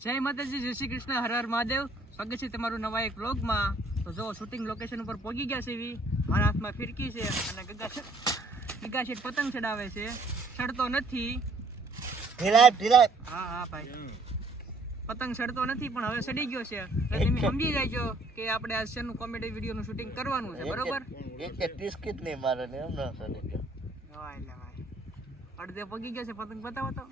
જય માતાજી, જય શ્રી કૃષ્ણ, હર હર મહાદેવ. સ્વાગત છે તમારું નવા એક વ્લોગમાં. તો જો શૂટિંગ લોકેશન ઉપર પહોંચી ગયા છે એવી. મારા હાથમાં ફિરકી છે અને ગગા શેઠ પતંગ ચડાવે છે. ચડતો નથી. હા હા ભાઈ, પતંગ ચડતો નથી પણ હવે ચડી ગયો છે. એટલે તમે સમજી જાયજો કે આપણે આ શેનું કોમેડી વિડીયોનું શૂટિંગ કરવાનું છે, બરોબર? અડધે પગી ગયો છે, પતંગ બતાવો તો.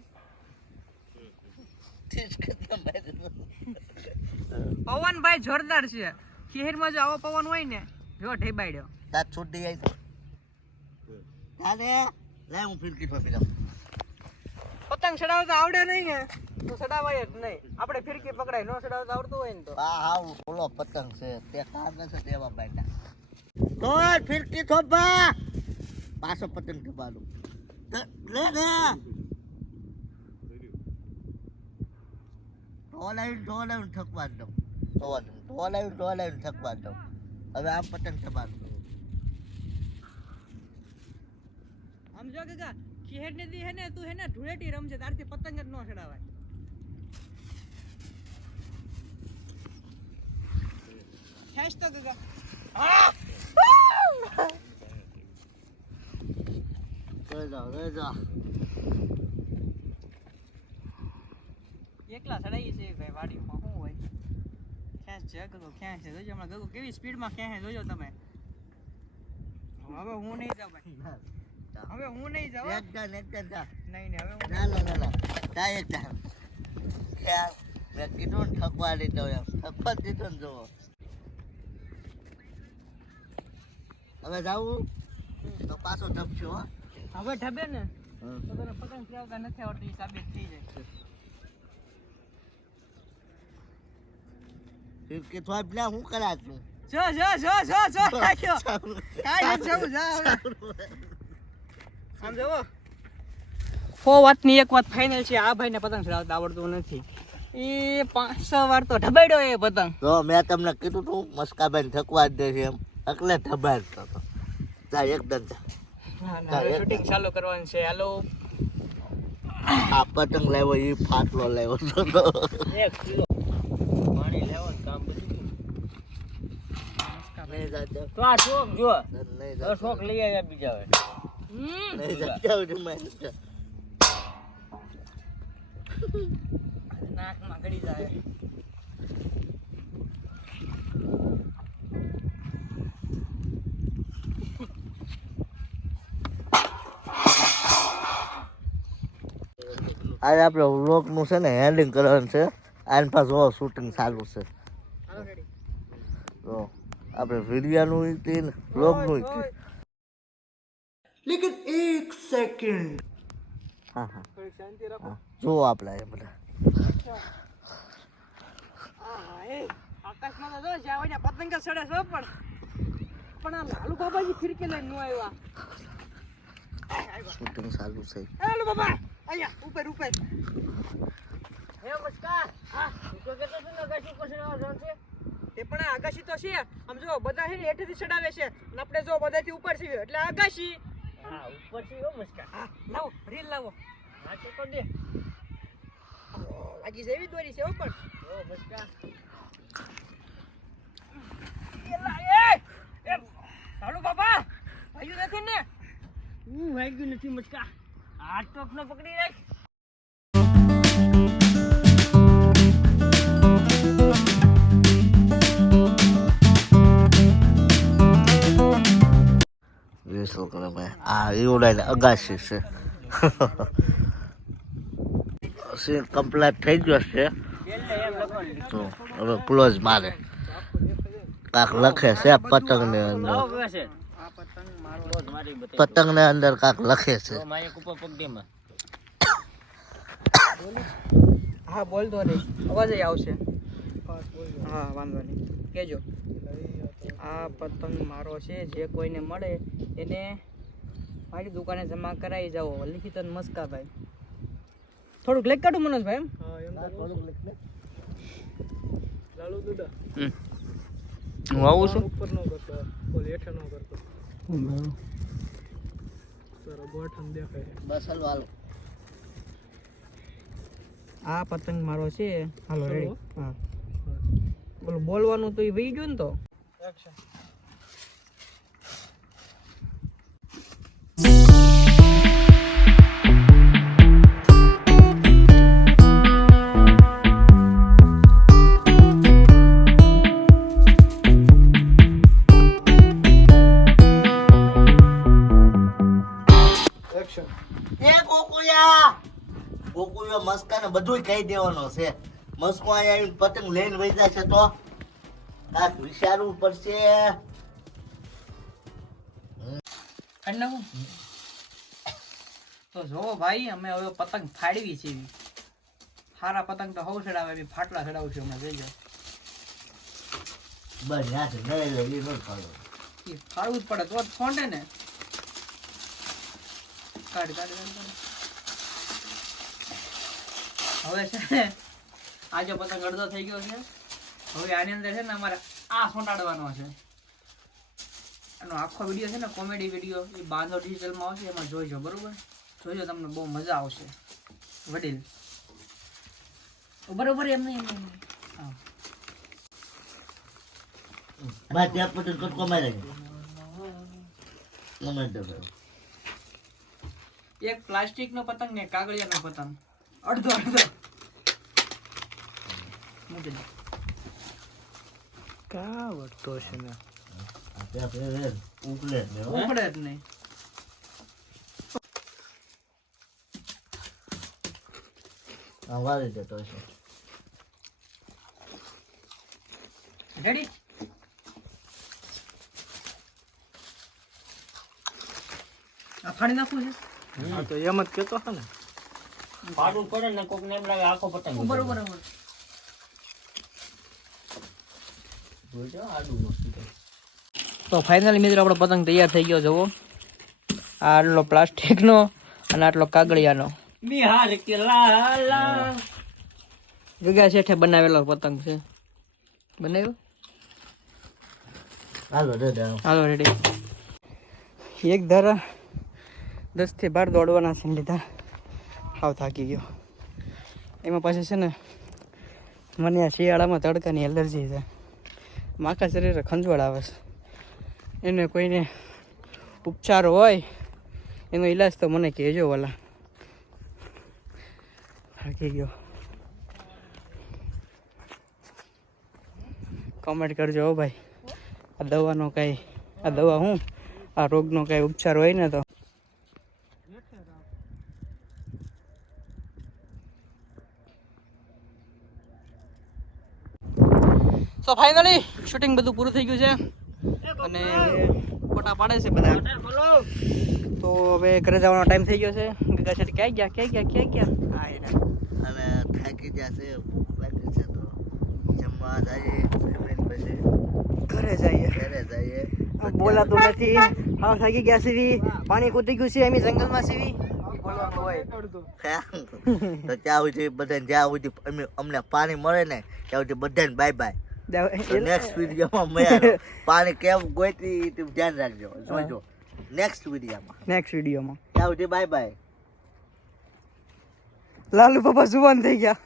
પવન ભાઈ જોરદાર છે. શહેરમાં જો આવો પવન હોય ને, જો ઢેબાડ્યો દાંત છૂટી જાય તો લે હું ફિરકી ઠોકી દઉં. પતંગ ચડાવતા આવડે નહીં ને તો ચડાવાય જ નહીં. આપણે ફિરકી પકડાય, નો ચડાવતા આવડતું હોય ને તો હા ઓલો પતંગ છે તે કાગળ છે તેવા બાંધા તો ફિરકી થોપા પાછો પતંગ ઠપાડું લે ઢોલાવીને ઠકવા દઉં ઢોલાવીને ઠકવા દઉં. હવે આમ પતંગ ઠપાડું. આમ જો ગગા શહેર ને દી હે ને તું હે ને ધૂળેટી રમજે, તારથી પતંગ જ નો ચડાવાય. ખેંચ તો ગગા. રહી જાઓ એકલા ચડાવી છે ભાઈ વાડીમાં. શું હોય? ખેંચ છે ગગો, ખેંચ છે. જોજો હમણાં ગગો કેવી સ્પીડમાં ખેંચે, જોજો તમે. હવે હું નહીં જાઉં ભાઈ, હવે હું નહીં જાઉં. એક જા નહીં હવે હું ના એક જા ખ્યાલ મેં કીધું ને ઠકવા દીધો એમ ઠકવા દીધો ને જુઓ. હવે જાવું તો પાછો ઢબશું. હવે ઢબે ને તો તને પતંગ ચડાવતા નથી આવડતી, સાબિત થઈ જાય. ફિરકી થોપ લે હું કરાતું જો રાખ્યો કાઈ ન જવું જા હવે. આમ જોવો, સો વાતની એક વાત ફાઇનલ છે, આ ભાઈને પતંગ ચડાવતા આવડતું નથી. એ 5-6 વાર તો ઢબાડ્યો એ પતંગ. જો મેં તમને કીધું તું મસ્કાભાઈ ઠકવા જ દે છે એમ એટલે ઢબાડતો હતો. જા એકદમ જા શૂટિંગ ચાલુ કરવાનું છે. હાલો, આ પતંગ લાવ્યો એ ફાટલો લાવ્યો તો 1 કિલો પાણી લેવાનું કામ બધું. નહીં જાતો તો આ શોખ જો નહીં તો શોખ લઈ આવ્યા બીજા હવે. નહીં જાતો નાકમાં ગળી જાય. આજે આપણે વ્લોગનું છે ને હેન્ડિંગ કરવાનું છે. આની પાસે શૂટિંગ ચાલુ છે. તો આપણે વિડિયાનું ને વ્લોગનું લેકિન 1 સેકન્ડ હા થોડી શાંતિ રાખો. જો આપણે એ બધા આકાશમાં તો જો જ્યાં હોય ને પતંગ ચડે છે પણ આ લાલુ બાબાજી ફિરકી લઈને નો આવ્યા. શૂટિંગ ચાલુ છે. લાલુ બાબા અહીંયા ઉપર હે નમસ્કાર. હા તો કેતો તું આકાશી ઉપર ચડાવવા છે તે પણ આકાશી તો છે. આમ જો બધા છે ને હેઠેથી ચડાવે છે અને આપણે જો બધાથી ઉપર છીએ એટલે આકાશી. હા ઉપર છે. નમસ્કાર. હા લાવો રીલ લાવો. હા તો દે લાગી જેવી દોરી છે ઉપર. નમસ્કાર. લાલુ બાબા વાગ્યું નથી ને? વાગ્યું નથી મસ્કા. આ ટોપ નો પકડી રાખ. આ એવડાય અગાશી છે. સીન કમ્પ્લીટ થઈ ગયો છે. તો હવે ક્લોઝ મારે કાક લખે છે પતંગ ને અંદર. પતંગ ને અંદર કાક લખે છે. હા બોલ દો રે, અવાજ આવશે. હા વાંધો નહીં, કેજો. આ પતંગ મારો છે, જે કોઈને મળે એને મારી દુકાને જમા કરાવી જાઓ. લિખિત મસ્કાભાઈ. થોડુંક લેખ કાઢું મનોજભાઈ. હું આવું છું. બસ હાલો આ પતંગ મારો છે. હાલો રેડી. હા બોલો બોલવાનું તો એ વહી ગયું ને તો. એ ગોકુળિયા ગોકુળિયો મસ્કાને બધુંય કહી દેવાનો છે. મસ્કો અહીંયા આવીને પતંગ લઈને વહી જશે તો કાંઈક વિચારવું પડશે. કાઢી નાખું. તો જોવો ભાઈ અમે હવે પતંગ ફાડવી છે. સારા પતંગ તો હવ ચડાવે બી ફાટલા ચડાવું છું હમણાં જોઈ જાઓ. બસ યાદ નહીં લે એ ન ફાડો. એ ફાડવું જ પડે તો જ ફોંડે ને. કાઢ કાઢ કાઢ. હવે છે ને આજે પતંગ અડધો થઈ ગયો છે. હવે આની અંદર છે ને અમારે આ સોંટાડવાનો છે. એનો આખો વિડીયો છે ને કોમેડી વિડીયો એ બાંધો ડિજિટલમાં આવશે એમાં જોઈજો બરોબર. જોઈજો તમને બહુ મજા આવશે. વડીલ બરોબર એમ નહીં હા ભાઈ ત્યાં પતંગ કટકો મારે એક પ્લાસ્ટિક નો પતંગ ને કાગળિયા નો પતંગ અડધો અડધો મૂકી દે. કા વટતો છે ને ઉકલે ઉપડે જ નહીં. વાળી દેતો છે. રેડી. આ ફાડી નાખવું છે. હા તો એમ જ કેતો હા ને પાડું પડે ને કોક ને એમ લાગે આખો પતંગ બરોબર બરોબર. જોજો આડું વસ્તુ તો તો ફાઇનલી મિત્રો આપણો પતંગ તૈયાર થઈ ગયો જુઓ. આ આટલો પ્લાસ્ટિકનો અને આટલો કાગળિયાનો બિહાર કે લાલા જગ્યા શેઠે બનાવેલો પતંગ છે. બનાવ્યો. હાલો દે હાલો રેડી. એક ધારા 10 થી 12 દોડવાના છે લીધા. હાવ થાકી ગયો. એમાં પાછું છે ને મને આ શિયાળામાં તડકાની એલર્જી છે. માખા શરીરે ખંજવાળ આવે છે. એને કોઈને ઉપચાર હોય એનો ઈલાજ તો મને કહેજો વાલા. થાકી ગયો. કમેન્ટ કરજો હો ભાઈ. આ દવાનો કાંઈ આ દવા હું આ રોગનો કાંઈ ઉપચાર હોય ને તો. સો ફાઇનલી શૂટિંગ બધું પૂરું થઈ ગયું છે અને ફોટા પાડે છે બધા. તો હવે ઘરે જવાનો ટાઈમ થઈ ગયો છે. ગગા છે ક્યાં ગયા હા એને અને થાકી જશે ભૂખ લાગી છે તો જમવા જઈએ પછી ઘરે જઈએ. બોલાતું નથી. હા થાકી ગયા સીવી. પાણી કૂદી ગયું છે. એમ જંગલમાં સીવી બોલવાનું હોય. તો ત્યાં સુધી બધાને જ્યાં સુધી અમને પાણી મળે ને ત્યાં સુધી બધાને બાય બાય. નેક્સ્ટ વિડીયોમાં મળ્યા પાણી કેમ ગોઈતી ધ્યાન રાખજો જોજો નેક્સ્ટ વિડીયોમાં ત્યાં સુધી બાય બાય. લાલુ પપ્પા જુવાન થઈ ગયા.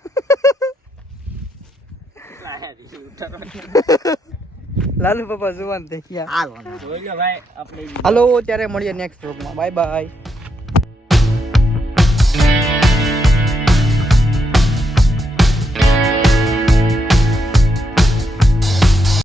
લાલુ પપ્પા જુવાન થઈ ગયા. હાલો જોઈ લો ભાઈ આપણે હાલો ત્યારે મળીએ નેક્સ્ટ વ્લોગમાં. Bye bye.